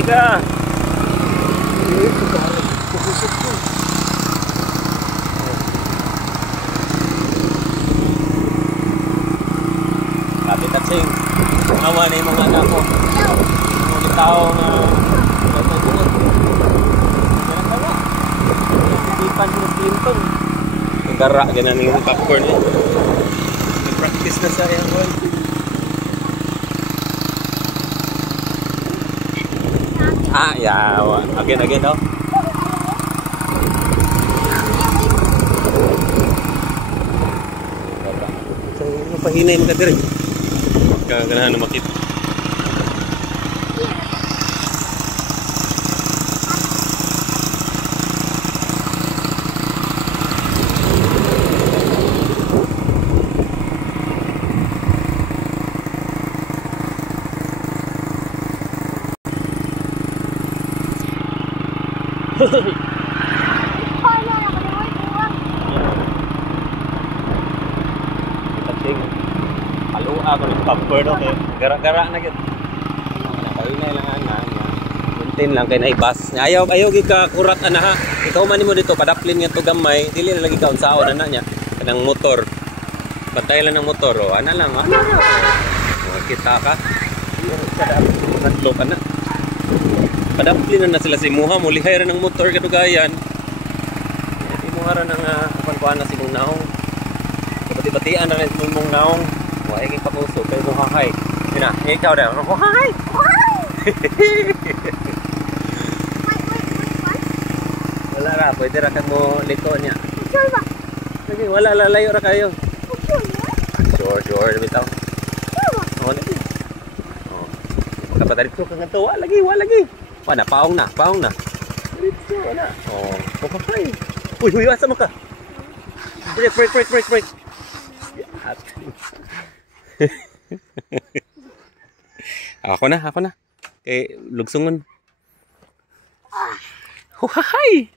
Ready ka? Sabi katsing, awa na yung mga anak ko. Mga tao na nagpapagod. Ganang gawa. Nagpipan ko ng pintong. Nagara, ganyan yung popcorn eh. Nag-practice na sa yan ko. Ah, yeah. Again daw. So, pahinay mo ka diri. Ganahan na makita. Halua ko ng popcorn okay. Gara-gara na gid. Pahinay lang ana. Content lang kay naibas. Ayaw gid ka kurat ana ha. Ikaw man nimo dito padaplin nga to gamay, dili na lagi ka unsaon ana nya. Kanang motor. Bantay lang ng motor o ana lang. Kita ka. Nadlo ka na. Padaplin na sila si Muha, mulihay rin ng motor kadugayan. Imuha rin ng kuan na si mong naong. Bati-batian na rin mong naong. Huwag ay pakuso kay Muhahay. Yun na, ikaw na. Muhahay! Wala ra, pwede ra ka mo liko niya. Sure ba? Sige, wala, lalayo ra kayo. Sure, bitaw. Sure ba? Oo, lagi. Kapataritso ka nga to, lagi. Wala, paong na. Diretso, wala. Okay. Uy, asa mo ka? Break. Ako na. Kay lugsungon. Huhay!